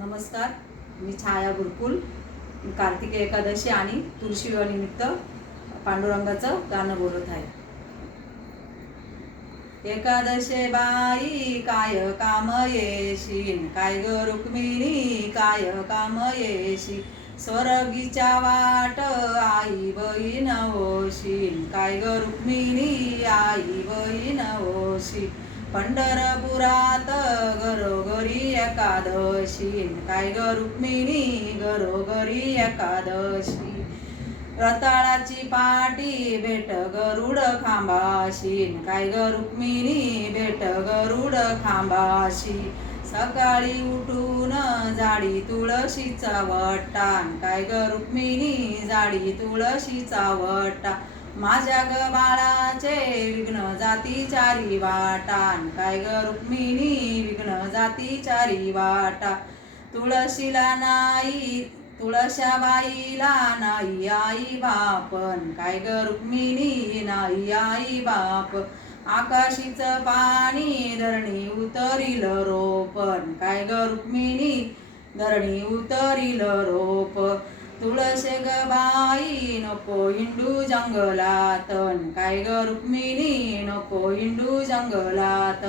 नमस्कार, मी छाया गुरुकुल. कार्तिक एकादशी आणि तुळशी विवाहानिमित्त पांडुरंगाचं गाणं बोलत आहे. एकादशे बाई काय काम येशील, काय ग रुक्मिणी काय काम येशी, स्वर्गीच्या वाट आई बहीण होशील, काय ग रुक्मिणी आई बहीण होशील. पंढरपुरात घरोघरी एकादशी, काय ग रुक्मिणी घरोघरी एकादशी. रताळाची पाटी भेट गरुड खांबाशी, काय ग रुक्मिणी भेट गरुड खांबाशी. सकाळी उठून जाडी तुळशीचा वट्टा, काय ग रुक्मिणी जाडी तुळशीचा वट्टा. माझ्या ग बाळाचे विघ्न जाती चारी वाटा, काय ग रुक्मिणी विघ्न जाती चारी वाटा. तुळशीला नाही तुळशा बाईला नाही आई बापन, काय ग रुक्मिणी नाही आई बाप. आकाशीचं पाणी धरणी उतरिल रोपन, काय ग रुक्मिणी धरणी उतरिल रोप. तुळसे ग बाई नको हिंडू जंगलातन, काय ग रुक्मिणी नको हिंडू जंगलात.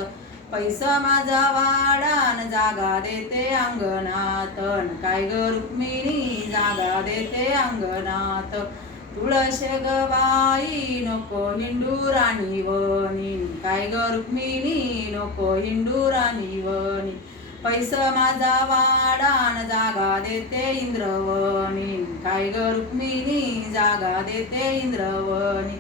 पैसा माझा वाडान जागा देते अंगणातन, काय ग रुक्मिणी जागा देते अंगणात. तुळसे ग बाई नको हिंडू राणी वनी, काय ग रुक्मिणी नको हिंडू राणी वनी. पैसा माझा वाडान जागा देते इंद्रवनी, काय ग रुक्मिणी जागा देते इंद्रवनी.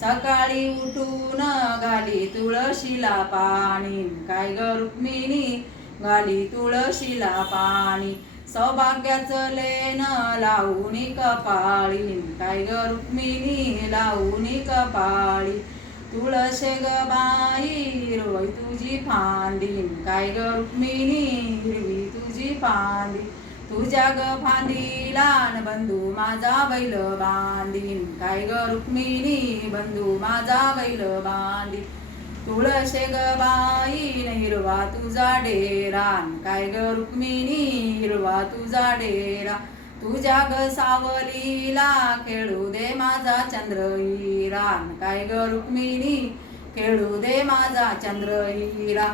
सकाळी उठून घाली तुळशीला पाणी, काय ग रुक्मिणी घाली तुळशीला पाणी. सौभाग्याचं लेन लावूनी कपाळी, काय ग रुक्मिणी लावूनी कपाळी. तुळसे ग बाई हिरवी तुझी फांदी, काय ग रुक्मिणी हिरवी तुझी फांदी. तुझ्या ग फांदीला बंधू माझा बैल बांधीन, काय ग रुक्मिणी बंधू माझा बैल बांधी. तुळसे ग बाई हिरवा तुझा डेरा, काय ग रुक्मिणी हिरवा तुझा डेरा. तुझ्या ग सावलीला खेळू दे माझा चंद्र हिरा, काय ग रुक्मिणी खेळू दे माझा चंद्र हिरा.